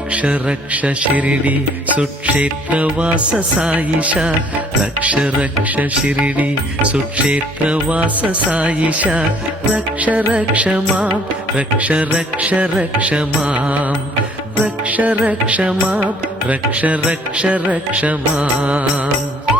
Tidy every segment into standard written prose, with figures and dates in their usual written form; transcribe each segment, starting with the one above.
रक्ष रक्ष शिरिडी सुक्षेत्रवास साईशा रक्ष रक्ष शिरिडी सुक्षेत्रवास साईशा रक्ष रक्ष मां रक्ष रक्ष रक्ष मां रक्ष रक्ष मां रक्ष रक्ष रक्ष मां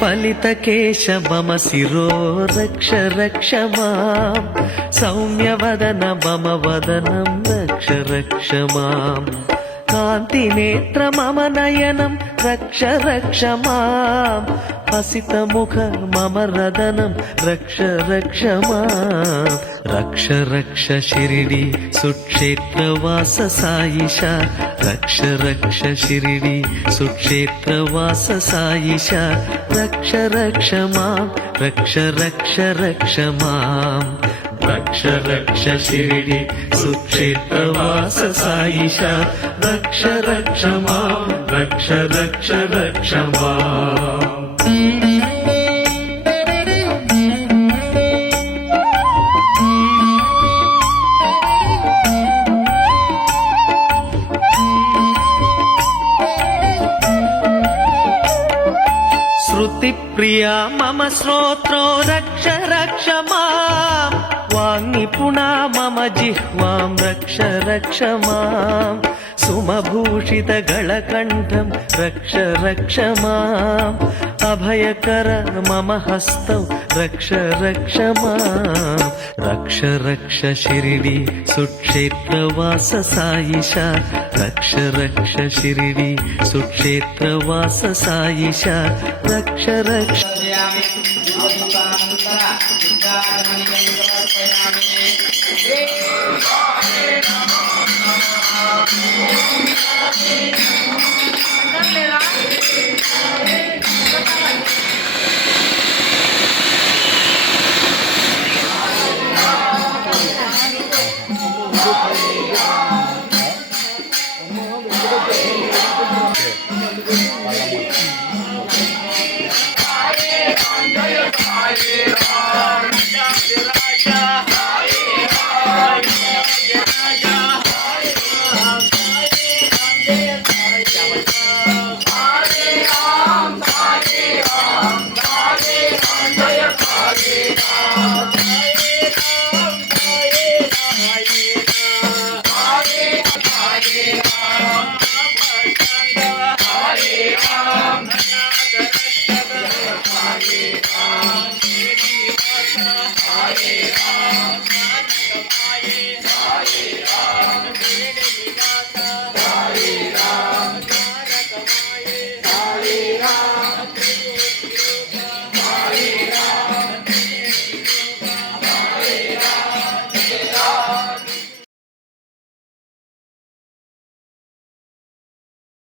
फलितकेशवम शिरो रक्ष रक्ष मां सौम्यवदन मम वदनं रक्ष रक्ष मां कान्तिनेत्र मम नयनं रक्ष रक्ष मां हसितमुख मम रदनं रक्ष रक्ष मां रक्ष रक्ष शिरिडी सुक्षेत्रवास साईशा रक्ष रक्ष शिरिडी सुक्षेत्रवास साईशा रक्ष रक्ष मां रक्ष रक्ष रक्ष मां रक्ष रक्ष शिरिडी सुक्षेत्रवास साईशा रक्ष रक्ष मां रक्ष रक्ष रक्ष मां श्रुतिप्रिया मम श्रोत्रो रक्ष रक्ष मां वाङ्निपुणा मम जिह्वां रक्ष रक्ष मां सुमभूषितगळकण्ठं रक्ष रक्ष मां अभयकर मम हस्तौ रक्ष रक्ष मां रक्ष रक्ष शिरिडी सुक्षेत्रवास साईशा रक्ष रक्ष शिरिडी सुक्षेत्रवास साईशा रक्ष रक्ष Hey!